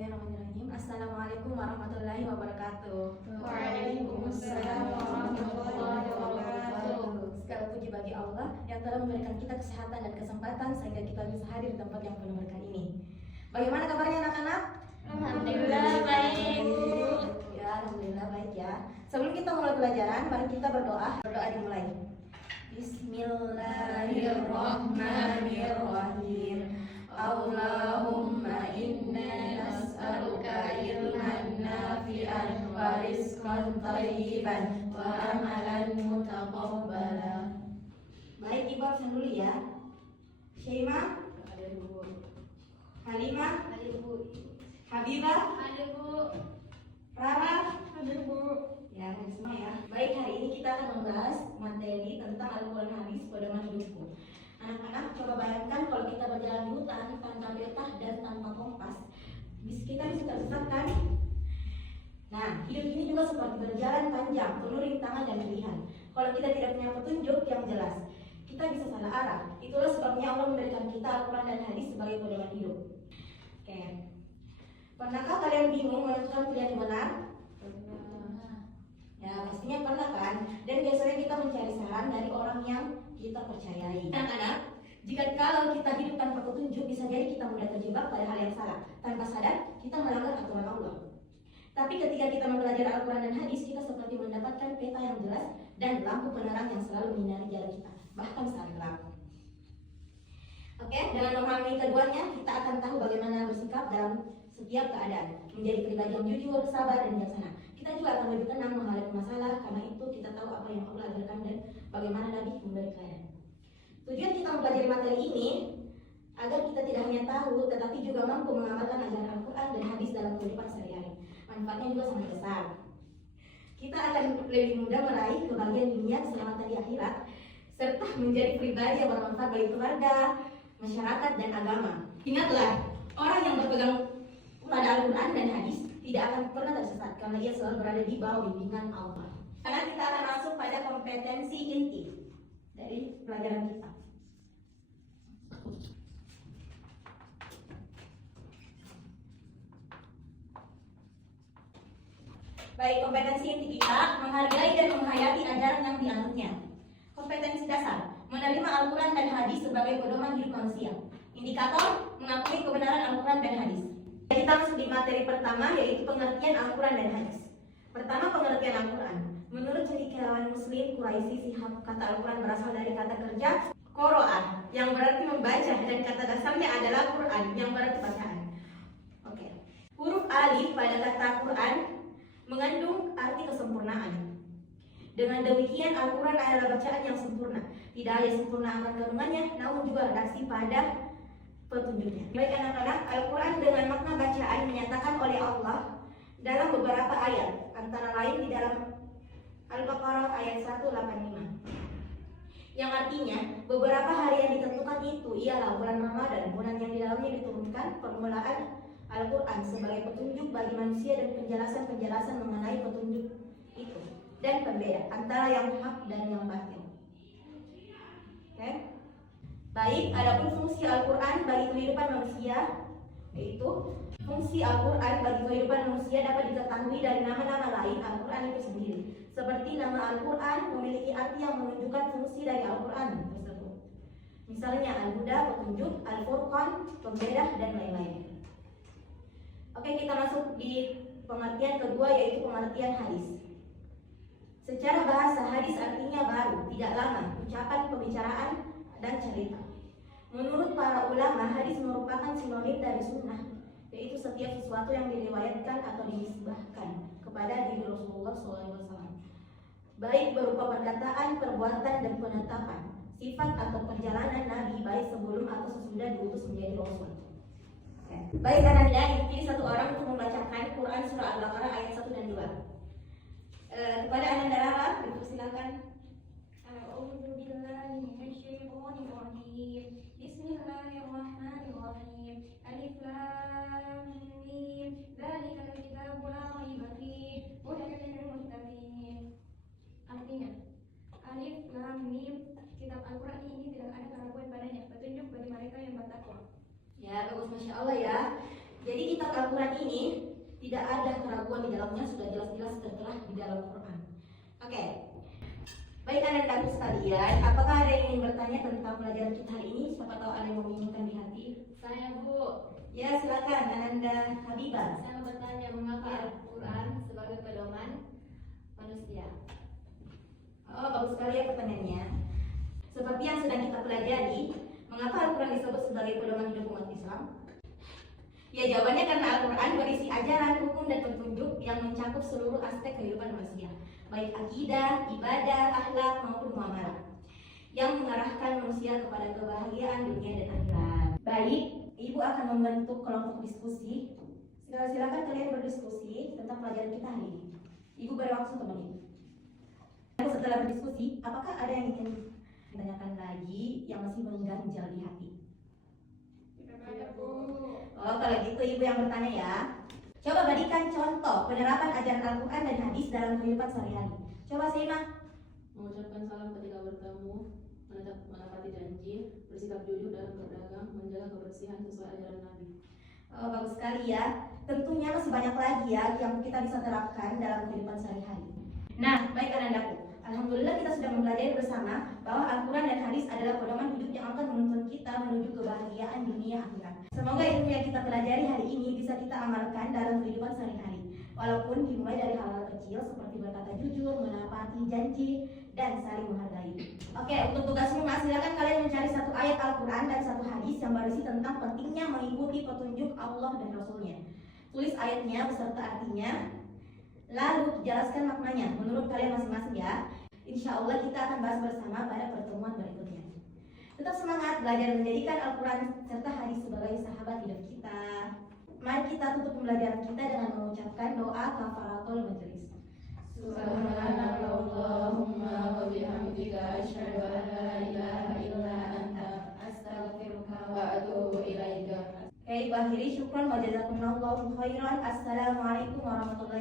Bismillahirrahmanirrahim. Assalamualaikum warahmatullahi wabarakatuh. Waalaikumsalam warahmatullahi wabarakatuh. Segala puji bagi Allah yang telah memberikan kita kesehatan dan kesempatan sehingga kita bisa hadir di tempat yang penuh berkah ini. Bagaimana kabarnya anak-anak? Alhamdulillah baik. Ya, alhamdulillah baik ya. Sebelum kita mulai pelajaran, mari kita berdoa. Berdoa dimulai. Bismillahirrahmanirrahim. Allahumma inna nas'aluka ilman nafi'an wa rizqan thayyiban wa amalan mutaqabbala. Baik, Ibu absen dulu ya. Syaimah, Ada Bu. Halimah, Ada Bu. Habibah, Ada Bu. Rara, Ada Bu. ya, semua ya. Baik, hari ini kita akan membahas materi tentang Al-Quran Hadis pedoman hidupku. Anak-anak, coba bayangkan kalau kita berjalan di hutan tanpa peta dan tanpa kompas, kita bisa tersesat kan? Nah, hidup ini juga seperti berjalan panjang, penuh rintangan dan pilihan. Kalau kita tidak punya petunjuk yang jelas, kita bisa salah arah. Itulah sebabnya Allah memberikan kita Al-Quran dan Hadis sebagai pedoman hidup. Oke. Pernahkah kalian bingung menentukan pilihan yang benar? Ya, pastinya pernah kan? Dan biasanya kita mencari saran dari orang yang kita percayai. Anak-anak, jika kalau kita hidup tanpa petunjuk, bisa jadi kita mudah terjebak pada hal yang salah. Tanpa sadar, kita melanggar aturan Allah. Tapi ketika kita mempelajari Al-Quran dan Hadis, kita seperti mendapatkan peta yang jelas dan lampu penerang yang selalu menyinari jalan kita, bahkan saat gelap. Oke, dengan memahami keduanya, kita akan tahu bagaimana bersikap dalam setiap keadaan, menjadi pribadi yang jujur, sabar, dan bijaksana. Kita juga akan lebih tenang menghadapi masalah, karena itu kita tahu apa yang Allah ajarkan dan bagaimana Nabi memberi keadaan. Tujuan kita mempelajari materi ini agar kita tidak hanya tahu, tetapi juga mampu mengamalkan ajaran Al-Quran dan Hadis dalam kehidupan sehari-hari. Manfaatnya juga sangat besar. Kita akan lebih mudah meraih kebahagiaan dunia, keselamatan di akhirat, serta menjadi pribadi yang bermanfaat bagi keluarga, masyarakat, dan agama. Ingatlah, orang yang berpegang pada Al-Quran dan Hadis tidak akan pernah tersesat karena ia selalu berada di bawah bimbingan Allah. Karena kita akan masuk pada kompetensi inti dari pelajaran kita. Baik, kompetensi inti kita menghargai dan menghayati ajaran yang dianutnya. Kompetensi dasar, menerima Al-Quran dan Hadis sebagai pedoman hidup manusia. Indikator, mengakui kebenaran Al-Quran dan Hadis. Kita masuk di materi pertama, yaitu pengertian Al-Quran dan Hadis. Pertama, pengertian Al-Quran. Menurut cendekiawan Muslim Quraisy, sihab kata Al-Quran berasal dari kata kerja Qur'an, yang berarti membaca, dan kata dasarnya adalah Quran, yang berarti bacaan. Oke. Huruf alif pada kata Quran mengandung arti kesempurnaan. Dengan demikian, Al-Quran adalah bacaan yang sempurna. Tidak hanya sempurna akan kandungannya, namun juga redaksi pada petunjuknya. Baik anak-anak, Al-Quran dengan makna bacaan menyatakan oleh Allah dalam beberapa ayat, antara lain di dalam Al-Baqarah ayat 185, yang artinya beberapa hari yang ditentukan itu ialah bulan Ramadan, bulan yang di dalamnya diturunkan permulaan Al-Quran sebagai petunjuk bagi manusia dan penjelasan-penjelasan mengenai petunjuk itu dan pembeda antara yang hak dan yang batil. Oke? Baik, adapun fungsi Al-Quran bagi kehidupan manusia, yaitu fungsi Al-Quran bagi kehidupan manusia dapat diketahui dari nama-nama lain Al-Quran itu sendiri. Seperti nama Al-Quran memiliki arti yang menunjukkan fungsi dari Al-Quran tersebut. Misalnya Al-Huda, petunjuk, Al-Furqan, pembeda, dan lain-lain. Oke, kita masuk di pengertian kedua, yaitu pengertian hadis. Secara bahasa, hadis artinya baru, tidak lama, ucapan, pembicaraan, dan cerita. Menurut para ulama, hadis merupakan sinonim dari sunnah, yaitu setiap sesuatu yang diriwayatkan atau dinisbahkan kepada diri Rasulullah SAW, baik berupa perkataan, perbuatan, dan penetapan sifat atau perjalanan Nabi, baik sebelum atau sesudah diutus menjadi Rasul. Baik, anak-anak, dipilih satu orang untuk membacakan Quran surah Al-Baqarah ayat 1 dan 2. Kepada Ananda Rara, dipersilakan. Bismillahirrahmanirrahim. Alif lam mim. Dzalikal kitabu la raiba fihi hudan lil muttaqin. Artinya, Alif lam mim, kitab Al-Quran ini tidak ada keraguan padanya, petunjuk bagi mereka yang bertakwa. Ya, bagus, Masya Allah ya. Jadi kitab Al-Quran ini tidak ada keraguan di dalamnya, sudah jelas-jelas tertera di dalam Quran. Oke. Baik anak dan sekalian, apakah ada yang ingin bertanya tentang pelajaran kita hari ini? Siapa tahu ada yang membingungkan di hati. Saya Bu, Ya silakan Ananda Habibah. saya mau bertanya mengapa Al-Quran sebagai pedoman manusia? Oh, bagus sekali ya pertanyaannya. Seperti yang sedang kita pelajari, mengapa Al-Quran disebut sebagai pedoman hidup umat Islam? Ya jawabannya karena Al-Quran berisi ajaran, hukum, dan petunjuk yang mencakup seluruh aspek kehidupan manusia, baik akidah, ibadah, akhlak, maupun muamalah, yang mengarahkan manusia kepada kebahagiaan dunia dan akhirat. Baik, Ibu akan membentuk kelompok diskusi. Silakan kalian berdiskusi tentang pelajaran kita hari ini. Ibu beri waktu 1 menit. Setelah berdiskusi, apakah ada yang ingin ditanyakan lagi yang masih mengganjal di hati? Tidak ada Bu. Oh, kalau gitu Ibu yang bertanya ya. Coba berikan contoh penerapan ajaran Al-Quran dan hadis dalam kehidupan sehari-hari. Coba simak. Mengucapkan salam ketika bertemu, menepati janji, bersikap jujur dalam berdagang, menjaga kebersihan sesuai ajaran Nabi. Oh, bagus sekali ya. Tentunya masih banyak lagi ya yang kita bisa terapkan dalam kehidupan sehari-hari. Nah, baik anak-anakku. Alhamdulillah kita sudah mempelajari bersama bahwa Al-Quran dan hadis adalah pedoman hidup yang akan menuntun kita menuju kebahagiaan dunia akhirat. Semoga ilmu yang kita pelajari hari ini bisa kita amalkan dalam kehidupan sehari-hari. Walaupun dimulai dari hal-hal kecil seperti berkata jujur, menepati janji, dan saling menghargai. Oke, untuk tugas rumah silakan kalian mencari satu ayat Al-Quran dan satu hadis yang berisi tentang pentingnya mengikuti petunjuk Allah dan Rasulnya. Tulis ayatnya beserta artinya, lalu jelaskan maknanya menurut kalian masing-masing ya. Insya Allah kita akan bahas bersama pada pertemuan berikutnya. Tetap semangat belajar menjadikan Al-Quran serta hadis sebagai sahabat hidup kita. Mari kita tutup pembelajaran kita dengan mengucapkan doa kafaratul majelis. Subhanakallahumma wa bihamdika asyhadu an la ilaha illa anta astaghfiruka wa atubu ilaika. Baik, akhiri syukran wa jazakumullahu khairan. Assalamualaikum warahmatullahi